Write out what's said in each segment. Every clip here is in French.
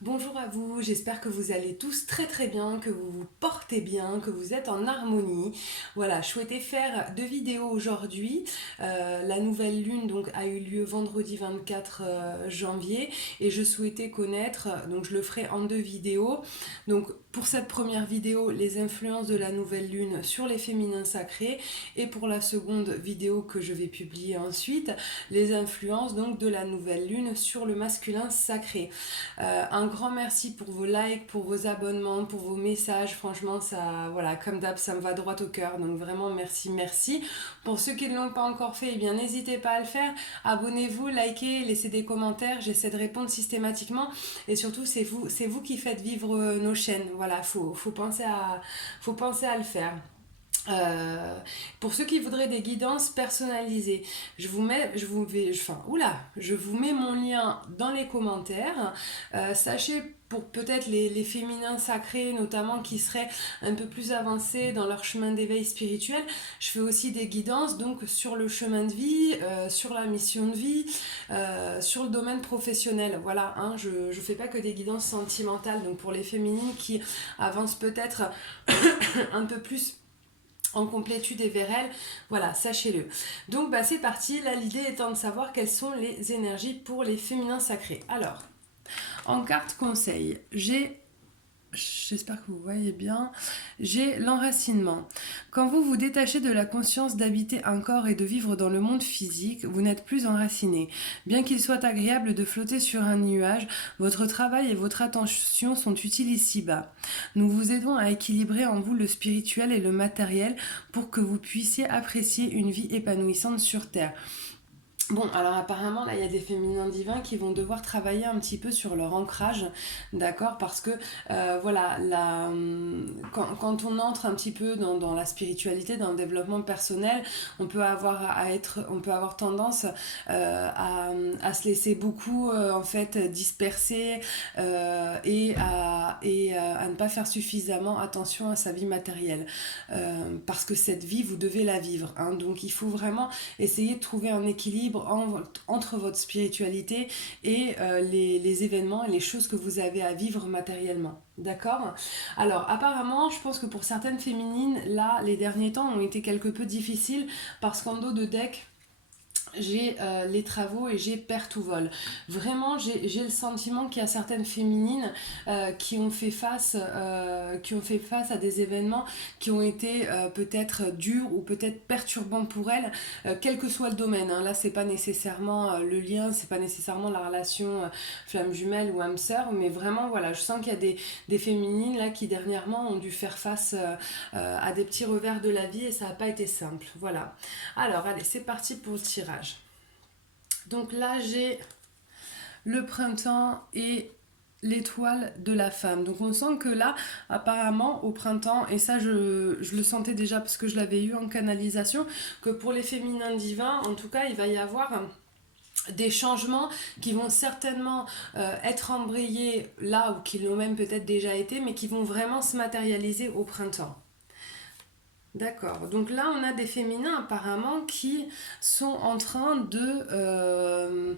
Bonjour à vous, j'espère que vous allez tous très très bien, que vous vous portez bien, que vous êtes en harmonie. Voilà, je souhaitais faire deux vidéos aujourd'hui. La nouvelle lune donc a eu lieu vendredi 24 janvier et je souhaitais connaître, donc je le ferai en deux vidéos. Donc pour cette première vidéo, les influences de la nouvelle lune sur les féminins sacrés et pour la seconde vidéo que je vais publier ensuite, les influences donc de la nouvelle lune sur le masculin sacré. Un grand merci pour vos likes, pour vos abonnements, pour vos messages. Franchement, ça, voilà, comme d'hab, ça me va droit au cœur. Donc vraiment, merci, merci. Pour ceux qui ne l'ont pas encore fait, eh bien, n'hésitez pas à le faire. Abonnez-vous, likez, laissez des commentaires. J'essaie de répondre systématiquement. Et surtout, c'est vous qui faites vivre nos chaînes. Voilà, faut penser à le faire. Pour ceux qui voudraient des guidances personnalisées, je vous mets mon lien dans les commentaires. Sachez pour peut-être les féminins sacrés notamment qui seraient un peu plus avancés dans leur chemin d'éveil spirituel, je fais aussi des guidances donc sur le chemin de vie, sur la mission de vie, sur le domaine professionnel. Voilà, hein, je fais pas que des guidances sentimentales, donc pour les féminines qui avancent peut-être un peu plus en complétude et vers elle, voilà, sachez-le. Donc bah, c'est parti, là l'idée étant de savoir quelles sont les énergies pour les féminins sacrés. Alors, en carte conseil, j'espère que vous voyez bien, j'ai l'enracinement. Quand vous vous détachez de la conscience d'habiter un corps et de vivre dans le monde physique, vous n'êtes plus enraciné. Bien qu'il soit agréable de flotter sur un nuage, votre travail et votre attention sont utiles ici-bas. Nous vous aidons à équilibrer en vous le spirituel et le matériel pour que vous puissiez apprécier une vie épanouissante sur Terre. Bon, alors apparemment, là, il y a des féminins divins qui vont devoir travailler un petit peu sur leur ancrage, d'accord. Parce que, voilà, quand on entre un petit peu dans la spiritualité, dans le développement personnel, on peut avoir tendance à se laisser beaucoup, en fait, disperser à ne pas faire suffisamment attention à sa vie matérielle. Parce que cette vie, vous devez la vivre, hein. Donc, il faut vraiment essayer de trouver un équilibre entre votre spiritualité et les événements et les choses que vous avez à vivre matériellement. D'accord. Alors apparemment, je pense que pour certaines féminines, là, les derniers temps ont été quelque peu difficiles parce qu'en dos de deck, j'ai les travaux et j'ai perte ou vol. Vraiment, j'ai le sentiment qu'il y a certaines féminines qui ont fait face à des événements qui ont été peut-être durs ou peut-être perturbants pour elles, quel que soit le domaine, hein. Là, c'est pas nécessairement le lien, c'est pas nécessairement la relation flamme jumelle ou âme sœur, mais vraiment, voilà, je sens qu'il y a des féminines là qui dernièrement ont dû faire face à des petits revers de la vie et ça n'a pas été simple. Voilà. Alors, allez, c'est parti pour le tirage. Donc là, j'ai le printemps et l'étoile de la femme. Donc on sent que là, apparemment, au printemps, et ça je le sentais déjà parce que je l'avais eu en canalisation, que pour les féminins divins, en tout cas, il va y avoir des changements qui vont certainement être embrayés là ou qui l'ont même peut-être déjà été, mais qui vont vraiment se matérialiser au printemps. D'accord. Donc là, on a des féminins apparemment qui sont en train de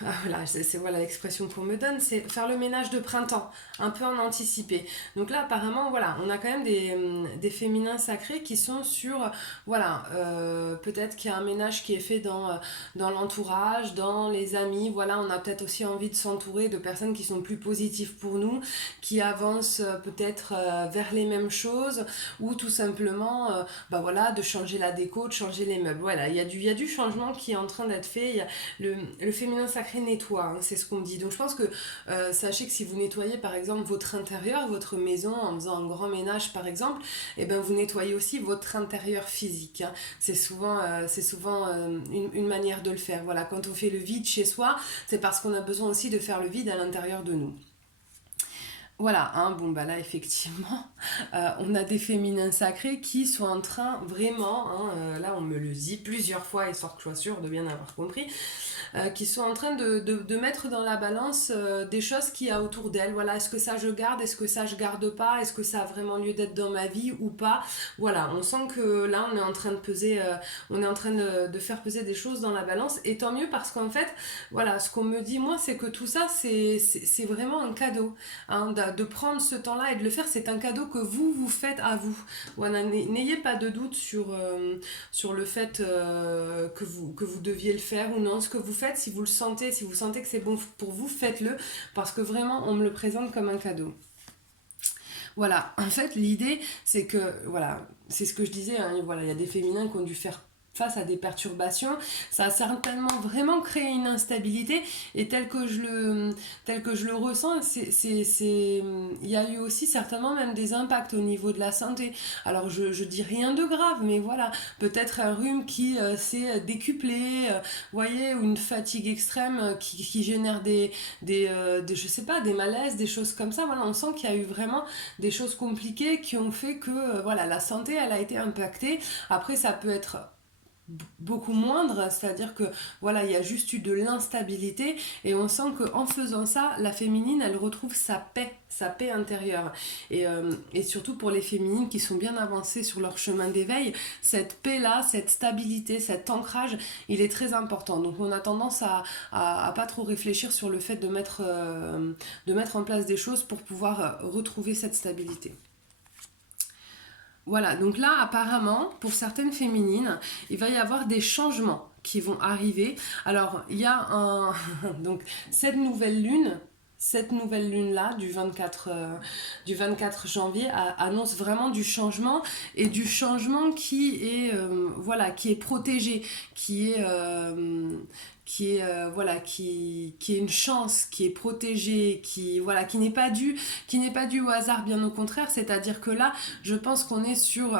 ah, voilà, c'est voilà l'expression qu'on me donne, c'est faire le ménage de printemps, un peu en anticipé. Donc là, apparemment, voilà, on a quand même des féminins sacrés qui sont sur, voilà, peut-être qu'il y a un ménage qui est fait dans l'entourage, dans les amis. Voilà, on a peut-être aussi envie de s'entourer de personnes qui sont plus positives pour nous, qui avancent peut-être vers les mêmes choses, ou tout simplement, bah voilà, de changer la déco, de changer les meubles. Voilà, il y a du changement qui est en train d'être fait. Il y a le féminin sacré nettoie, hein, c'est ce qu'on me dit. Donc je pense que sachez que si vous nettoyez par exemple votre intérieur, votre maison en faisant un grand ménage par exemple, et ben vous nettoyez aussi votre intérieur physique, hein. C'est souvent une manière de le faire. Voilà, quand on fait le vide chez soi, c'est parce qu'on a besoin aussi de faire le vide à l'intérieur de nous. Voilà, hein, bon bah là effectivement, on a des féminins sacrés qui sont en train vraiment, hein, là on me le dit plusieurs fois, histoire que je sois sûre de bien avoir compris, qui sont en train de mettre dans la balance des choses qu'il y a autour d'elles. Voilà, est-ce que ça je garde, est-ce que ça je garde pas, est-ce que ça a vraiment lieu d'être dans ma vie ou pas. Voilà, on sent que là on est en train de peser, on est en train de faire peser des choses dans la balance, et tant mieux parce qu'en fait, voilà, ce qu'on me dit moi, c'est que tout ça, c'est vraiment un cadeau, hein, de prendre ce temps-là et de le faire, c'est un cadeau que vous vous faites à vous. Voilà, n'ayez pas de doute sur le fait que vous deviez le faire ou non. Ce que vous faites, si vous le sentez, si vous sentez que c'est bon pour vous, faites-le, parce que vraiment, on me le présente comme un cadeau. Voilà, en fait, l'idée, c'est que, voilà, c'est ce que je disais, hein, voilà, il y a des féminins qui ont dû faire face à des perturbations, ça a certainement vraiment créé une instabilité, et tel que je le ressens, il y a eu aussi certainement même des impacts au niveau de la santé. Alors je dis rien de grave, mais voilà, peut-être un rhume qui s'est décuplé, voyez, ou une fatigue extrême qui génère je sais pas, des malaises, des choses comme ça. Voilà, on sent qu'il y a eu vraiment des choses compliquées qui ont fait que voilà, la santé elle a été impactée. Après ça peut être beaucoup moindre, c'est-à-dire que voilà, il y a juste eu de l'instabilité, et on sent qu'en faisant ça, la féminine elle retrouve sa paix intérieure, et surtout pour les féminines qui sont bien avancées sur leur chemin d'éveil, cette paix là, cette stabilité, cet ancrage, il est très important. Donc on a tendance à pas trop réfléchir sur le fait de mettre en place des choses pour pouvoir retrouver cette stabilité. Voilà, donc là, apparemment, pour certaines féminines, il va y avoir des changements qui vont arriver. Alors, il y a un... Donc, cette nouvelle lune, cette nouvelle lune-là, du 24 janvier, annonce vraiment du changement, et du changement qui est, voilà, qui est protégé, voilà, qui est une chance, qui est protégée, qui n'est pas dû au hasard, bien au contraire. C'est-à-dire que là, je pense qu'on est sur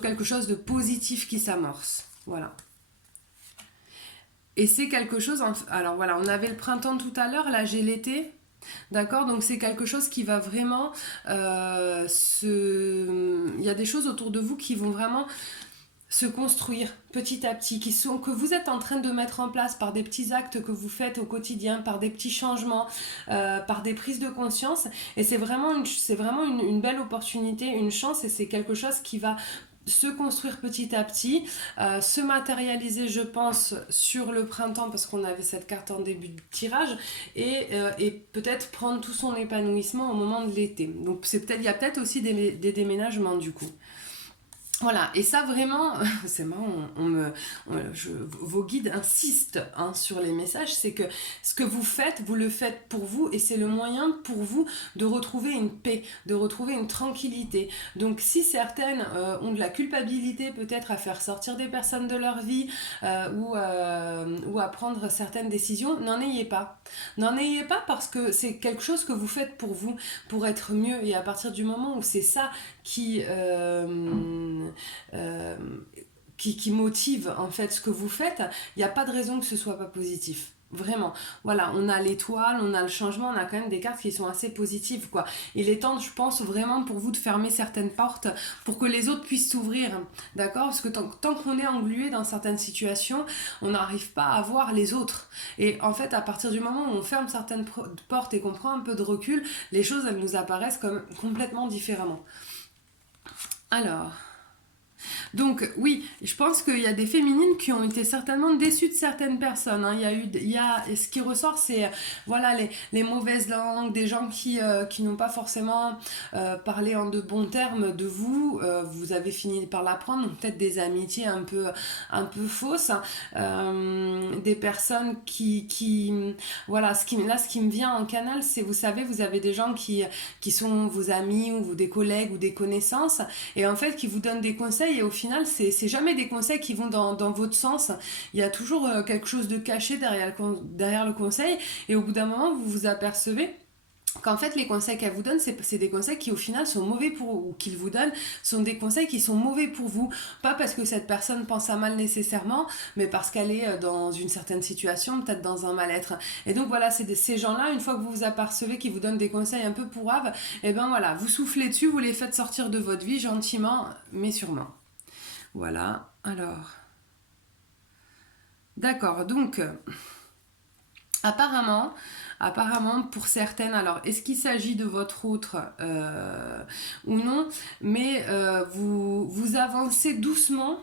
quelque chose de positif qui s'amorce. Voilà. Et c'est quelque chose, alors voilà, on avait le printemps tout à l'heure, là j'ai l'été, d'accord, donc c'est quelque chose qui va vraiment il y a des choses autour de vous qui vont vraiment se construire petit à petit, que vous êtes en train de mettre en place par des petits actes que vous faites au quotidien, par des petits changements, par des prises de conscience. Et c'est vraiment une belle opportunité, une chance, et c'est quelque chose qui va se construire petit à petit, se matérialiser, je pense, sur le printemps, parce qu'on avait cette carte en début de tirage, et peut-être prendre tout son épanouissement au moment de l'été. Donc il y a peut-être aussi des déménagements du coup. Voilà, et ça vraiment, c'est marrant, vos guides insistent, hein, sur les messages, c'est que ce que vous faites, vous le faites pour vous, et c'est le moyen pour vous de retrouver une paix, de retrouver une tranquillité. Donc si certaines ont de la culpabilité peut-être à faire sortir des personnes de leur vie, ou à prendre certaines décisions, n'en ayez pas. N'en ayez pas, parce que c'est quelque chose que vous faites pour vous, pour être mieux, et à partir du moment où c'est ça qui, euh, qui motive en fait ce que vous faites, il n'y a pas de raison que ce soit pas positif. Vraiment, voilà, on a l'étoile, on a le changement, on a quand même des cartes qui sont assez positives, quoi. Il est temps, je pense, vraiment pour vous de fermer certaines portes pour que les autres puissent s'ouvrir, d'accord? Parce que tant qu'on est englué dans certaines situations, on n'arrive pas à voir les autres. Et en fait, à partir du moment où on ferme certaines portes et qu'on prend un peu de recul, les choses, elles nous apparaissent comme complètement différemment. Alors, donc oui, je pense qu'il y a des féminines qui ont été certainement déçues de certaines personnes, hein. Et ce qui ressort, c'est voilà, les mauvaises langues, des gens qui n'ont pas forcément parlé en de bons termes de vous. Vous avez fini par l'apprendre, donc peut-être des amitiés un peu fausses, des personnes voilà, ce qui me vient en canal, c'est, vous savez, vous avez des gens qui sont vos amis, ou des collègues, ou des connaissances, et en fait qui vous donnent des conseils, et au final c'est jamais des conseils qui vont dans votre sens. Il y a toujours quelque chose de caché derrière le conseil, et au bout d'un moment vous vous apercevez qu'en fait les conseils qu'elle vous donne c'est des conseils qui au final sont mauvais pour ou qu'il vous donne sont des conseils qui sont mauvais pour vous, pas parce que cette personne pense à mal nécessairement, mais parce qu'elle est dans une certaine situation, peut-être dans un mal-être. Et donc voilà, ces gens-là, une fois que vous vous apercevez qu'ils vous donnent des conseils un peu pourraves, et ben voilà, vous soufflez dessus, vous les faites sortir de votre vie gentiment mais sûrement. Voilà, alors d'accord, donc apparemment, apparemment, pour certaines, alors est-ce qu'il s'agit de votre outre ou non, mais vous avancez doucement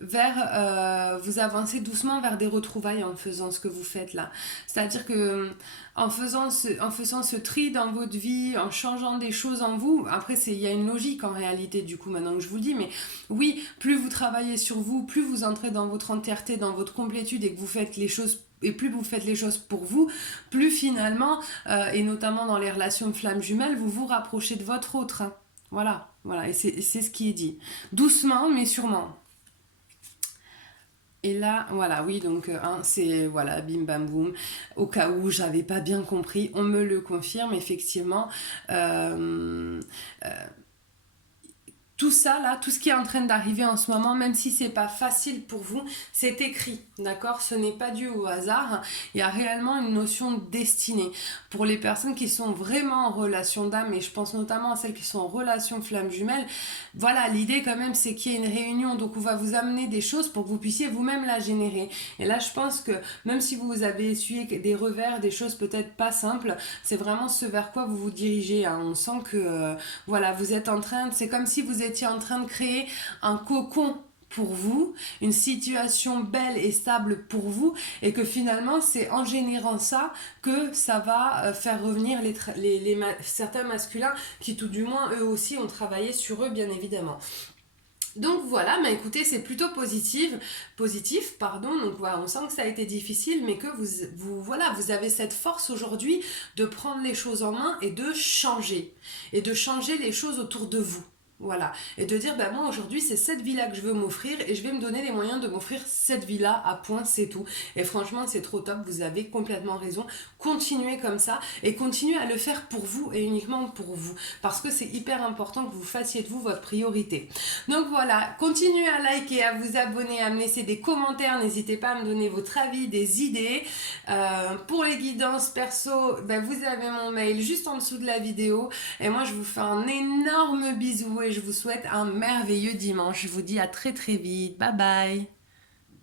vous avancez doucement vers des retrouvailles en faisant ce que vous faites là. C'est-à-dire que en faisant ce tri dans votre vie, en changeant des choses en vous, après il y a une logique en réalité du coup maintenant que je vous le dis, mais oui, plus vous travaillez sur vous, plus vous entrez dans votre entièreté, dans votre complétude et que vous faites les choses et plus vous faites les choses pour vous, plus finalement, et notamment dans les relations flammes jumelles, vous vous rapprochez de votre autre. Hein. Voilà, voilà, et c'est ce qui est dit. Doucement, mais sûrement. Et là, voilà, oui, donc c'est voilà, bim bam boum. Au cas où j'avais pas bien compris, on me le confirme effectivement. Euh, Tout ça là, tout ce qui est en train d'arriver en ce moment, même si c'est pas facile pour vous, c'est écrit, d'accord? Ce n'est pas dû au hasard. Il y a réellement une notion de destinée. Pour les personnes qui sont vraiment en relation d'âme, et je pense notamment à celles qui sont en relation flamme jumelle, voilà, l'idée quand même c'est qu'il y ait une réunion, donc on va vous amener des choses pour que vous puissiez vous-même la générer. Et là je pense que même si vous avez essuyé des revers, des choses peut-être pas simples, c'est vraiment ce vers quoi vous vous dirigez. Hein. On sent que voilà, vous êtes en train, c'est comme si vous étiez en train de créer un cocon pour vous, une situation belle et stable pour vous, et que finalement c'est en générant ça que ça va faire revenir certains masculins qui tout du moins eux aussi ont travaillé sur eux bien évidemment. Donc voilà, mais écoutez, c'est plutôt positif, pardon. Donc voilà, on sent que ça a été difficile, mais que voilà, vous avez cette force aujourd'hui de prendre les choses en main et de changer les choses autour de vous. Voilà, et de dire, ben moi aujourd'hui c'est cette vie-là que je veux m'offrir et je vais me donner les moyens de m'offrir cette vie-là à point, c'est tout. Et franchement, c'est trop top, vous avez complètement raison. Continuez comme ça et continuez à le faire pour vous et uniquement pour vous. Parce que c'est hyper important que vous fassiez de vous votre priorité. Donc voilà, continuez à liker, à vous abonner, à me laisser des commentaires. N'hésitez pas à me donner votre avis, des idées. Pour les guidances perso, ben vous avez mon mail juste en dessous de la vidéo. Et moi, je vous fais un énorme bisou et je vous souhaite un merveilleux dimanche. Je vous dis à très très vite. Bye bye.